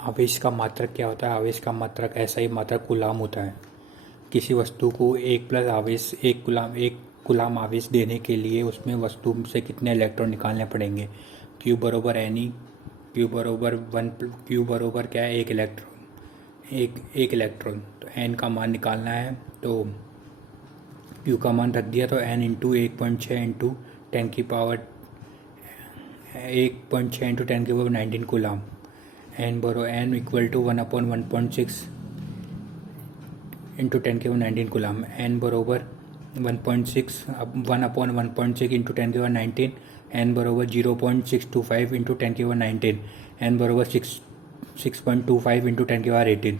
आवेश का मात्रक क्या होता है? आवेश का मात्रक ऐसा ही मात्रक कूलाम होता है। किसी वस्तु को एक प्लस आवेश एक कूलाम आवेश देने के लिए उसमें वस्तु से कितने इलेक्ट्रॉन निकालने पड़ेंगे? क्यू बरोबर एन ई, क्यू बरोबर क्या है? एक इलेक्ट्रॉन, एक इलेक्ट्रॉन। तो एन का मान निकालना है, तो क्यू का मान रख दिया, तो एन इंटू 1.6 इंटू 10 की power 19 coulomb. N equal to 1/1.6 into 10 की पावर 19 कूलाम। एन बरोबर 1.6, अब 1/1.6 इंटू 10 की पावर 19। एन बरोबर 0.625 इंटू 10 की पावर 19। एन बरोबर 6.25 इंटू 10 की पावर 18।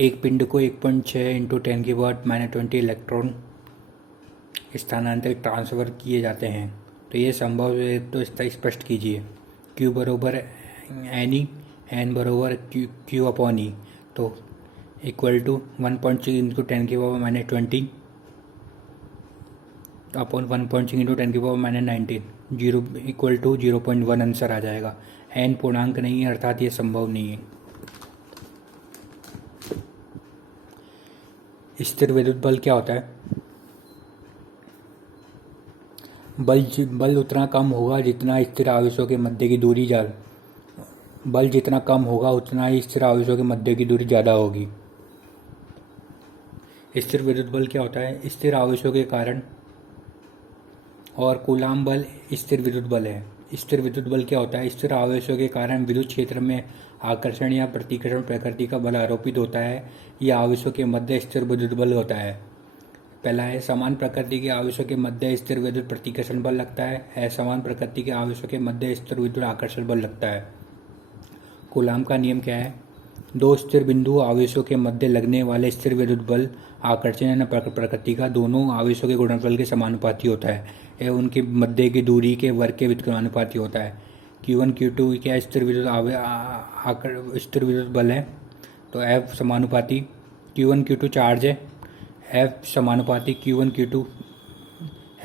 एक पिंड को 1.6 इंटू 10 की पावर -20 इलेक्ट्रॉन स्थानांतरित ट्रांसफ़र किए जाते हैं। तो ये संभव है, तो इसका स्पष्ट कीजिए। क्यू बरोबर एन ई, एन बरोबर क्यू अपॉन ई, तो इक्वल टू 1.6 इंटू 10 की पावर -20 अपॉन 1.6 इंटू 10 की power -19, zero equal to 0.1 answer आ जाएगा। एन पूर्णांक नहीं है, अर्थात ये संभव नहीं है। स्थिर विद्युत बल क्या होता है? बल उतना कम होगा जितना स्थिर आवेशों के मध्य की दूरी बल जितना कम होगा उतना ही स्थिर आवेशों के मध्य की दूरी ज़्यादा होगी। स्थिर विद्युत बल क्या होता है? स्थिर आवेशों के कारण, और कूलाम बल स्थिर विद्युत बल है। स्थिर विद्युत बल क्या होता है? स्थिर आवेशों के कारण विद्युत क्षेत्र में आकर्षण या प्रतिकर्षण प्रकृति का बल आरोपित होता है। यह आवेशों के मध्य स्थिर विद्युत बल होता है। पहला है समान प्रकृति के आवेशों के मध्य स्थिर विद्युत प्रतिकर्षण बल लगता है। असमान प्रकृति के आवेशों के मध्य स्थिर विद्युत आकर्षण बल लगता है। कूलाम का नियम क्या है? दो स्थिर बिंदु आवेशों के मध्य लगने वाले स्थिर विद्युत बल आकर्षण या प्रकृति का दोनों आवेशों के गुणनफल के समानुपाती होता है एवं उनके मध्य की दूरी के वर्ग के व्युत्क्रमानुपाती होता है। Q1 Q2 क्या स्थिर विद्युत बल है? तो F समानुपाती Q1 Q2 चार्ज है, F समानुपाती Q1 Q2,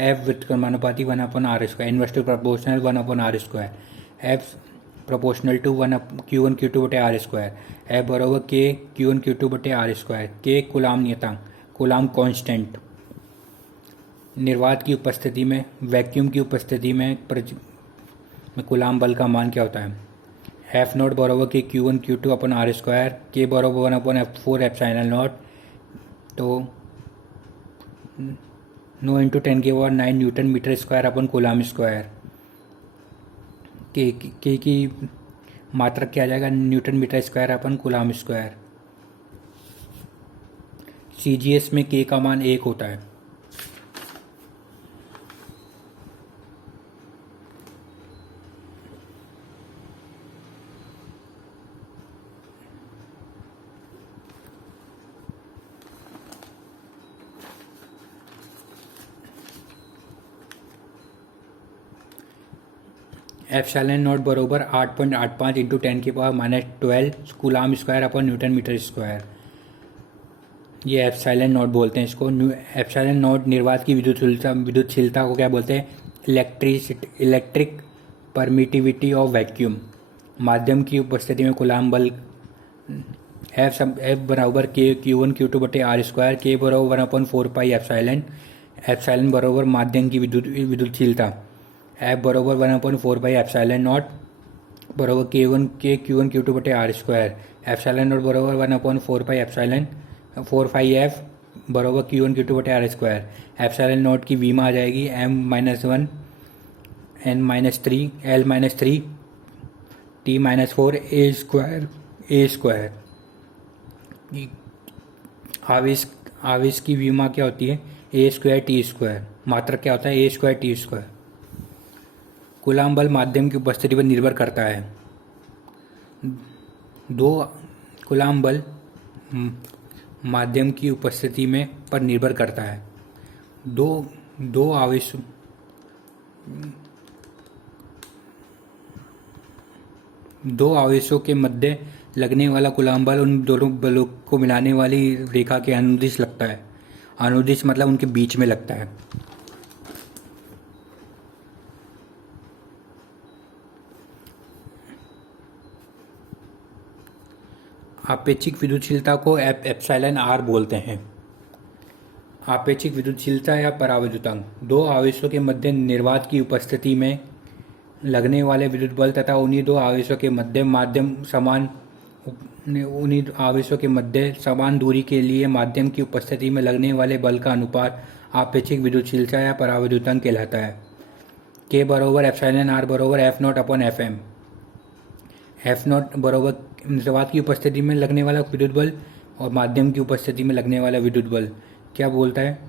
F व्युत्क्रमानुपाती 1/r², inversely proportional 1/r², F proportional to Q1 Q2 बटे r², F बराबर K Q1 Q2 बटे r²। K कूलाम नियतांक, कूलाम कांस्टेंट। निर्वात की उपस्थिति में, वैक्यूम की उपस्थिति में कूलाम बल का मान क्या होता है? F नॉट बराबर के Q1 Q2 अपन r², K बराबर 1/4 एप्सिलॉन नॉट, तो 9 इंटू 10 की power 9 newton metre square upon coulomb square. K की मात्रक क्या आ जाएगा? Newton metre square upon coulomb square. CGS में K का मान 1 होता है। एप्सिलॉन नॉट बरोबर 8.85 इंटू 10 की power -12 coulomb square upon newton metre square. ये एप्सिलॉन नॉट बोलते हैं इसको। एप्सिलॉन नॉट निर्वात की विद्युतशीलता को क्या बोलते हैं? Electric permittivity of vacuum. माध्यम की उपस्थिति में कूलाम बल F बराबर के Q1 Q2 बटे r², K बराबर 1/4 पाई एप्सिलॉन, एप्सिलॉन बराबर माध्यम की विद्युतशीलता, F बराबर 1/4 पाई एप्सिलॉन नॉट बराबर Q1 Q2 बटे r², एप्सिलॉन नॉट बराबर 1/4 पाई एप्सिलॉन 4 F बराबर Q1 Q2 बटे r²। एप्सिलॉन नॉट की वीमा आ जाएगी M-1 N-3 L-3 T-4 a²। आवेश की वीमा क्या होती है? a² T²। मात्रक क्या होता है? a² T²। कूलाम बल माध्यम की उपस्थिति पर निर्भर करता है। कूलाम बल माध्यम की उपस्थिति में पर निर्भर करता है। दो आवेशों के मध्य लगने वाला कूलाम बल उन दोनों बलों को मिलाने वाली रेखा के अनुदिश लगता है। अनुदिश मतलब उनके बीच में लगता है। आपेक्षिक विद्युतशीलता को एप्सिलॉन आर बोलते हैं। आपेक्षिक विद्युतशीलता या पराविद्युतांक दो आवेशों के मध्य निर्वात की उपस्थिति में लगने वाले विद्युत बल तथा उन्हीं आवेशों के मध्य समान दूरी के लिए माध्यम की उपस्थिति में लगने वाले बल का अनुपात आपेक्षिक विद्युतशीलता या पराविद्युतांक कहलाता है। के बराबर एप्सिलॉन आर बराबर F naught upon F M. F naught बराबर निर्वात की उपस्थिति में लगने वाला विद्युत बल और माध्यम की उपस्थिति में लगने वाला विद्युत बल क्या बोलता है,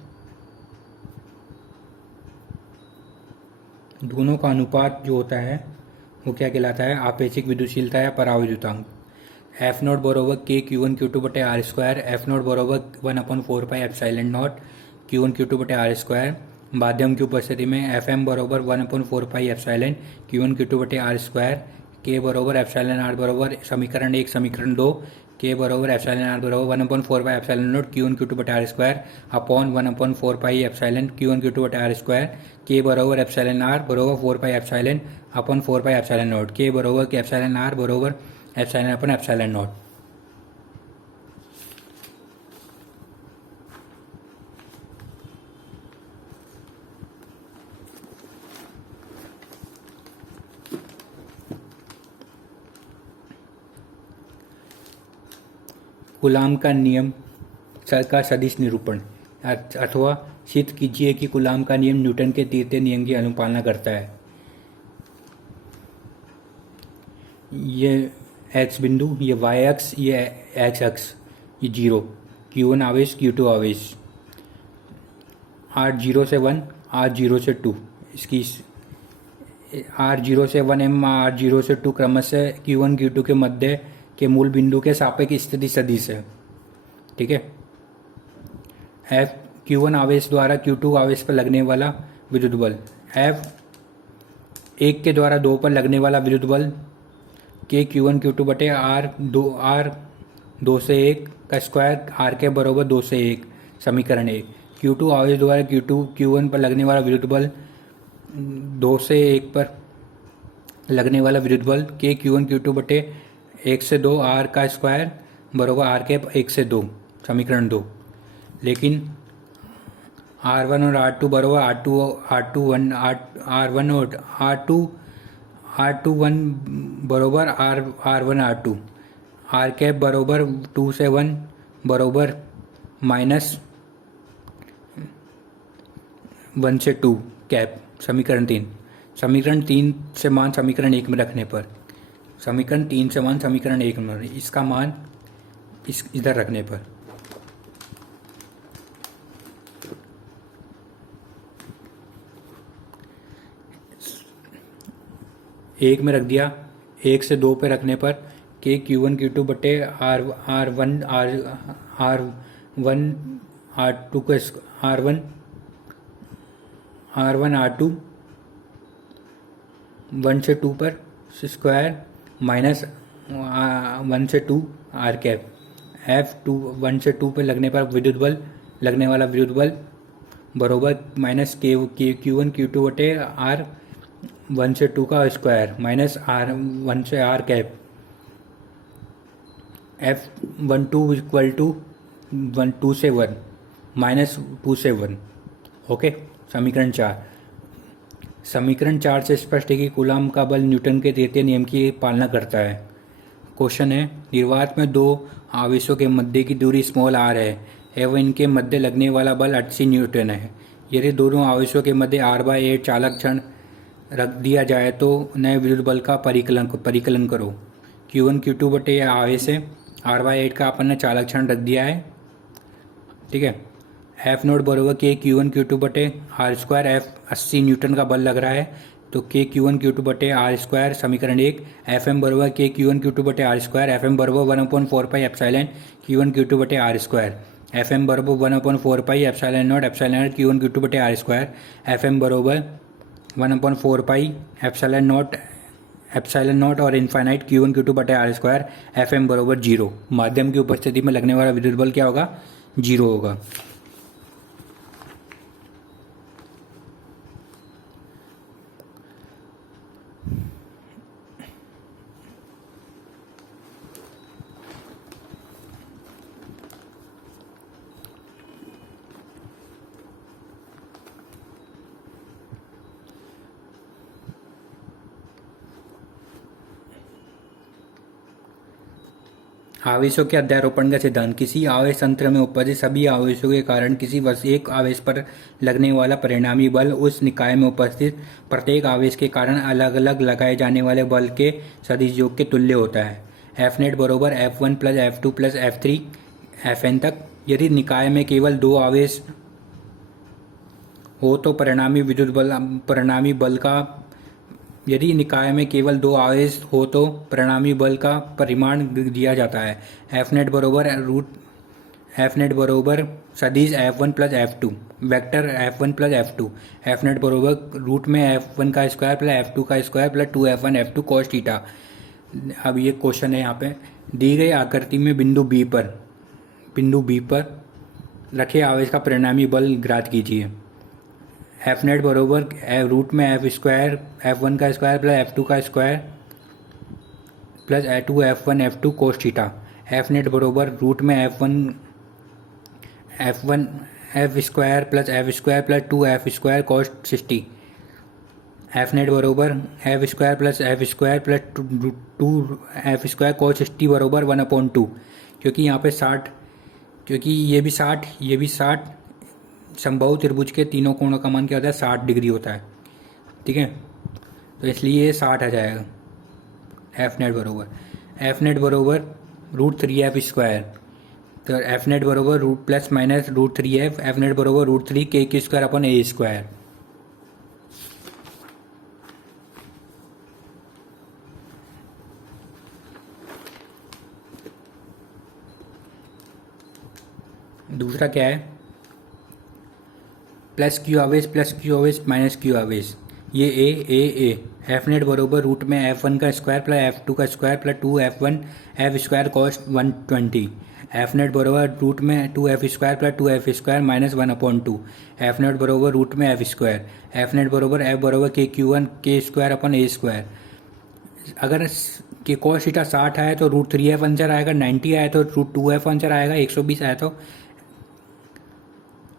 दोनों का अनुपात जो होता है वो क्या कहलाता है, आपेक्षिक विद्युतशीलता या पराविद्युतांक। एफ नॉट बराबर K Q one Q two बटे आर स्क्वायर। एफ नॉट बराबर 1/4 epsilon naught Q one Q two बटे आर स्क्वायर। माध्यम की उपस्थिति में एफ एम बराबर 1/4 epsilon Q one Q two बटे आर स्क्वायर। के बराबर एप्सिलॉन आर बराबर समीकरण 1 समीकरण 2 के बराबर एप्सिलॉन आर बराबर 1/4 epsilon naught Q one Q two बटे are square upon 1/4 epsilon Q one Q two बटे आर स्क्वायर। के बराबर एप्सिलॉन आर बराबर 4 एप्सिलॉन अपॉन 4 एप्सिलॉन नॉट। के बराबर के एप्सिलॉन आर बराबर epsilon upon epsilon not. Coulomb का नियम का सदिश निरूपण अथवा सिद्ध कीजिए कि कूलाम का नियम न्यूटन के तीसरे नियम की अनुपालना करता है। ये एक्स बिंदु, ये वाई अक्ष, ये एक्स अक्ष, ये जीरो, Q1 आवेश Q2 आवेश, R0 से 1 R0 से 2, इसकी R0 से 1m R0 से 2 क्रमशः Q1 Q2 के मध्य के मूल बिंदु के सापेक्ष स्थिति सदिश है। ठीक है। F Q1 आवेश द्वारा Q2 आवेश पर लगने वाला विद्युत बल, F 1 के द्वारा 2 पर लगने वाला विद्युत बल के Q1 Q2 बटे R 2 से 1 का स्क्वायर R के बराबर 2 से 1 समीकरण 1। Q2 आवेश द्वारा Q1 पर लगने वाला विद्युत बल 2 से 1 पर लगने वाला विद्युत बल के Q1 Q2 बटे 1 से 2 R का स्क्वायर बराबर R के 1 से 2 समीकरण 2। लेकिन R1 और R2 बराबर R21 और R21 बराबर R1 R2, R कैप बराबर 2 से 1 बराबर माइनस 1 से 2 कैप समीकरण 3। समीकरण 3 से मान समीकरण 1 में रखने पर, समीकरण 3 से मान समीकरण 1 में, इसका मान इधर रखने पर एक में रख दिया, 1 से 2 पे रखने पर के Q1 Q2 बटे R1 R2 को R1 R2 1 से 2 पर स्क्वायर माइनस 1 से 2 R कैप। F 1 से 2 पर लगने पर विद्युत बल, लगने वाला विद्युत बल बराबर माइनस Q1 Q2 बटे R 1 से 2 का स्क्वायर माइनस R1 से R cap. F12 equal to 2 से 1 माइनस 2 से 1। ओके। समीकरण 4, समीकरण 4 से स्पष्ट है कि कूलाम का बल न्यूटन के तृतीय नियम की पालना करता है। क्वेश्चन है, निर्वात में दो आवेशों के मध्य की दूरी स्मॉल r है एवं इनके मध्य लगने वाला बल 80 न्यूटन है। यदि दोनों आवेशों के मध्य R/8 चालक क्षण रख दिया जाए तो नए विद्युत बल का परिकलन करो। Q1 Q2 बटे यह आवेश है, R/8 का अपन ने चालक क्षण रख दिया है। ठीक है। F नोट बराबर के Q1 Q2 बटे R स्क्वायर। F 80 न्यूटन का बल लग रहा है तो के Q1 Q2 बटे R स्क्वायर समीकरण 1। Fm बराबर के Q1 Q2 बटे R स्क्वायर। Fm बराबर 1/4 एप्सिलॉन Q1 Q2 बटे R स्क्वायर। Fm बराबर 1/4 एप्सिलॉन नॉट Q1 Q2 बटे R स्क्वायर। Fm बराबर 1/4 एप्सिलॉन नॉट और इनफाइनाइट Q1 Q2 बटे R स्क्वायर। Fm बराबर 0। माध्यम की उपस्थिति में लगने वाला विद्युत बल क्या होगा, 0 होगा। आवेशों के अध्यारोपण का सिद्धांत। किसी आवेश तंत्र में उपस्थित सभी आवेशों के कारण किसी एक आवेश पर लगने वाला परिणामी बल उस निकाय में उपस्थित प्रत्येक आवेश के कारण अलग अलग लगाए जाने वाले बल के सदिश योग के तुल्य होता है। एफ नेट बरोबर F1 plus F2 plus F3 Fn तक। यदि निकाय में केवल दो आवेश हो तो परिणामी बल का यदि निकाय में केवल दो आवेश हो तो परिणामी बल का परिमाण दिया जाता है। एफ नेट बरोबर सदिश F1 plus F2 vector F1 plus F2 F net बरोबर रूट में F1 का स्क्वायर प्लस F2 का square plus 2F1 F2 cos theta. अब ये क्वेश्चन है, यहाँ पे दी गई आकृति में बिंदु बी पर रखे आवेश का परिणामी बल ज्ञात कीजिए। एफ नेट बरोबर रूट में F स्क्वायर F1 का स्क्वायर प्लस F2 का square plus 2F1 F2 cos theta. F net बरोबर रूट में F square plus 2F square cos 60। F net बरोबर F square plus 2F square cos 60 बरोबर 1/2। क्योंकि यहाँ पे 60, क्योंकि ये भी 60 समबाहु त्रिभुज के तीनों कोणों का मान क्या होता है, 60 डिग्री होता है। ठीक है, तो इसलिए ये 60 आ जाएगा। एफ नेट बरोबर रूट 3F स्क्वायर, तो एफ नेट बरोबर root plus minus root 3F। F net बरोबर root 3 K square upon A square. दूसरा क्या है, प्लस क्यू आवेश माइनस क्यू आवेश। ये ए एफ नेट बरोबर रूट में F1 का स्क्वायर प्लस F2 का square plus 2F1 F square cos 120। F net बरोबर रूट में 2F square plus 2F square minus 1/2। F net बरोबर रूट में F स्क्वायर। एफ नेट बरोबर F बरोबर KQ1 K square upon A square. अगर के cos theta 60 आए तो रूट 3F आंसर आएगा, 90 आए तो रूट 2F आंसर आएगा, 120 आए तो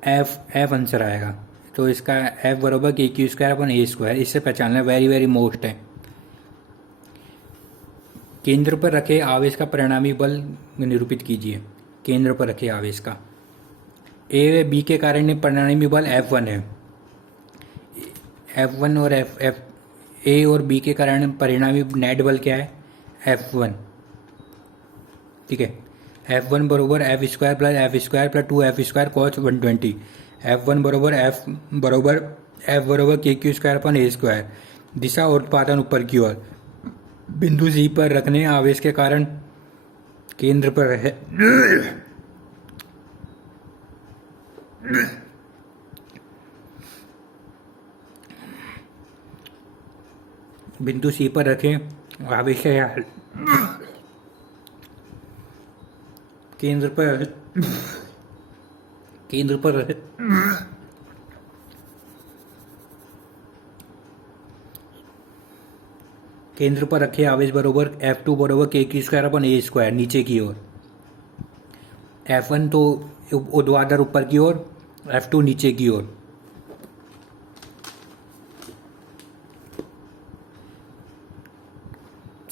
एफ आंसर आएगा। तो इसका F बरोबर KQ square upon A square. इससे पहचानना वेरी मोस्ट है। केंद्र पर रखे आवेश का परिणामी बल निरूपित कीजिए। केंद्र पर रखे आवेश का ए बी के कारण परिणामी बल F1 है। F1 और ए और बी के कारण परिणामी नेट बल क्या है, F1। ठीक है, F1 बरोबर F square plus 2F square cos 120। F1 बरोबर F बरोबर KQ square upon A square. दिशा और उत्पादन ऊपर की ओर। बिंदु C पर रखने आवेश के कारण केंद्र पर है। बिंदु C पर रखें आवेश है केंद्र पर रखे आवेश बरोबर F2 बरोबर KQ square upon A square नीचे की ओर। F1 तो ऊर्ध्वाधर ऊपर की ओर, F2 नीचे की ओर।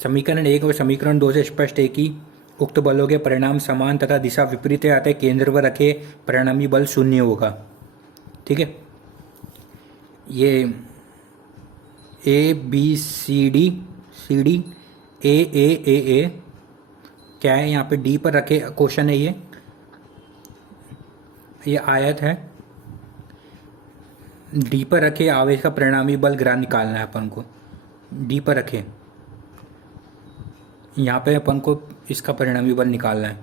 समीकरण 1 और समीकरण 2 से स्पष्ट है कि उक्त बलों के परिणाम समान तथा दिशा विपरीत आते केंद्र पर रखे परिणामी बल शून्य होगा। ठीक है, ये ABCD A क्या है, यहाँ पे D पर रखे क्वेश्चन है। ये आयत है। D पर रखे आवेश का परिणामी बल ग्राफ निकालना है अपन को। D पर रखे, यहाँ पे अपन को इसका परिणामी बल निकालना है।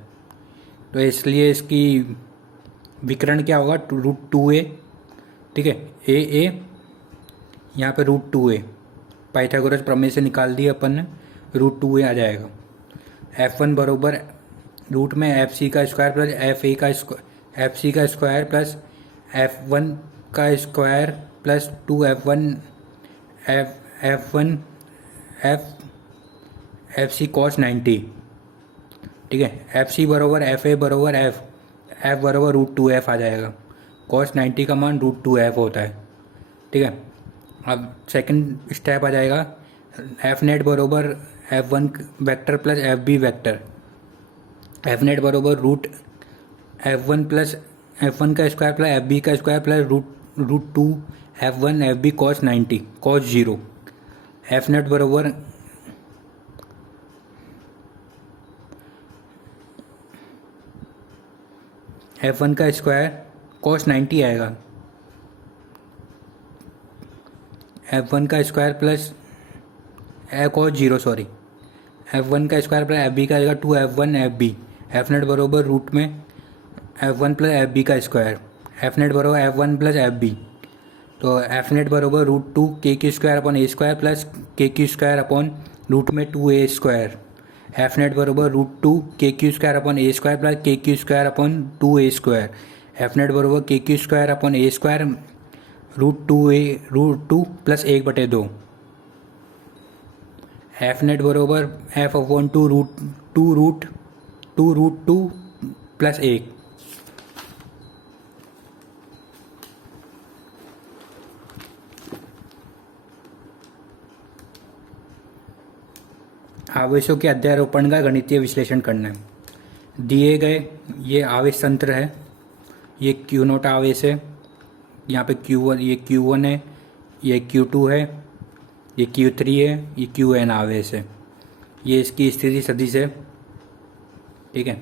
तो इसलिए इसकी विकर्ण क्या होगा, रूट 2A। ठीक है, ए यहाँ पे रूट 2A पाइथागोरस प्रमेय से निकाल दिया अपन ने, रूट 2A आ जाएगा। F1 बरोबर रूट में FC का स्क्वायर प्लस FC का स्क्वायर प्लस F1 का square plus 2F1 FC cos 90। ठीक है, FC बरोबर FA बरोबर F बरोबर रूट 2F आ जाएगा। cos 90 का मान रूट 2F होता है। ठीक है, अब सेकंड स्टेप आ जाएगा। F नेट बरोबर F1 vector plus FB vector. F net बरोबर रूट F1 प्लस F1 का स्क्वायर प्लस FB का square plus root 2 F1 FB cos 90 cos 0। F net बरोबर F1 का स्क्वायर कॉस 90 आएगा, F1 का square plus cos 0 sorry, F1 का square plus FB का आएगा 2F1 FB। एफ नेट बरोबर रूट में F1 प्लस FB का स्क्वायर, एफ नेट बरोबर F1 प्लस FB। तो एफ नेट बरोबर रूट 2 के क्यू स्क्वायर अपॉन ए स्क्वायर प्लस के क्यू स्क्वायर अपॉन रूट में 2a स्क्वायर। एफ नेट बरोबर रूट 2 के क्यू स्क्वायर अपॉन ए स्क्वायर प्लस के Q square upon 2a square. F net बरोबर के क्यू स्क्वायर अपॉन ए square root 2 plus 1/2। F net बरोबर F upon 2 root 2 plus 1। आवेशों के अध्यारोपण का गणितीय विश्लेषण करना है। दिए गए ये आवेश तंत्र है, ये Q0 आवेश है, यहाँ पे Q1 ये Q1 है, ये Q2 है, ये Q3 है, ये Qn आवेश है, ये इसकी स्थिति सदिश है। ठीक है,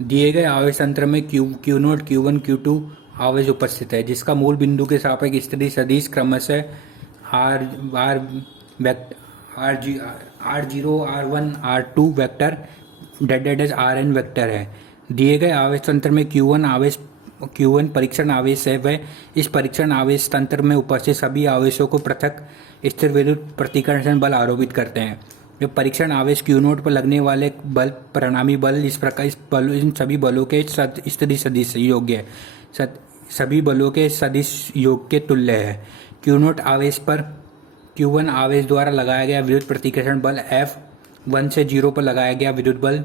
दिए गए आवेश तंत्र में Q0 Q1 Q2 आवेश उपस्थित है जिसका मूल बिंदु के सापेक्ष स्थिति सदिश क्रमशः R0 R1 R2 vector डेडेड Rn vector है। दिए गए आवेश तंत्र में Q1 परीक्षण आवेश है, वह इस परीक्षण आवेश तंत्र में उपस्थित सभी आवेशों को पृथक स्थिर विद्युत प्रतिकर्षण बल आरोपित करते हैं। जो परीक्षण आवेश Q0 पर लगने वाले बल परिणामी बल इस प्रकार इन सभी बलों के स्थिति सदिश योग्य है, सभी बलों के सदिश योग के तुल्य है। Q0 आवेश पर Q1 आवेश द्वारा लगाया गया विद्युत प्रतिकर्षण बल F1 से 0 पर लगाया गया विद्युत बल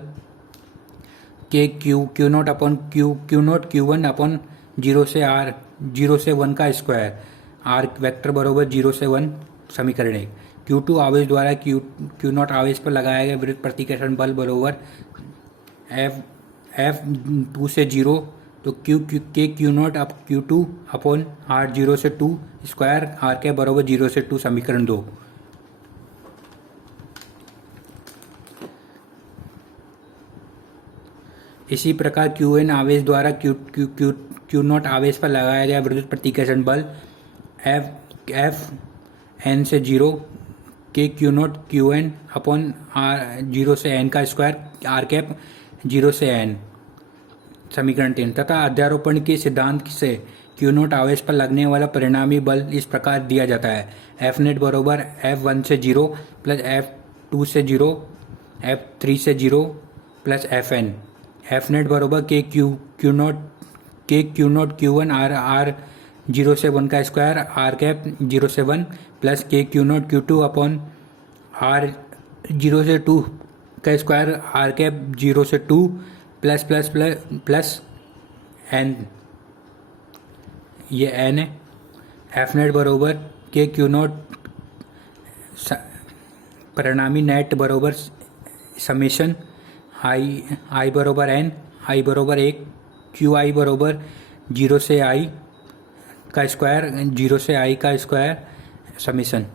के Q0 अपॉन Q1 अपॉन 0 से 1 का स्क्वायर R वेक्टर बरोबर 0 से 1 समीकरण 1। Q2 आवेश द्वारा Q0 आवेश पर लगाया गया विद्युत प्रतिकर्षण बल बरोबर F2 से 0 तो Q0 अब Q2 अपॉन R0 से 2 स्क्वायर R के बराबर 0 से 2 समीकरण 2। इसी प्रकार Qn आवेश द्वारा Q0 आवेश पर लगाया गया विद्युत प्रतिकर्षण बल Fn से 0 के Q0 Qn अपॉन R0 से n का स्क्वायर R कैप 0 से n समीकरण 3 तथा अध्यारोपण के सिद्धांत से Q0 आवेश पर लगने वाला परिणामी बल इस प्रकार दिया जाता है। एफ नेट बरोबर F1 से 0 प्लस F2 से 0 F3 से 0 प्लस Fn। एफ नेट बरोबर के Q0 Q1 R 0 से 1 का स्क्वायर R कैप 0 से 1 प्लस के Q0 Q2 अपॉन R 0 से 2 का स्क्वायर R कैप 0 से 2 plus plus plus plus n, ये n है। एफ नेट बरोबर के Q0 परिणामी नेट बरोबर समेशन i बरोबर n, i बरोबर 1 QI बरोबर 0 से i का स्क्वायर 0 से i का स्क्वायर समेशन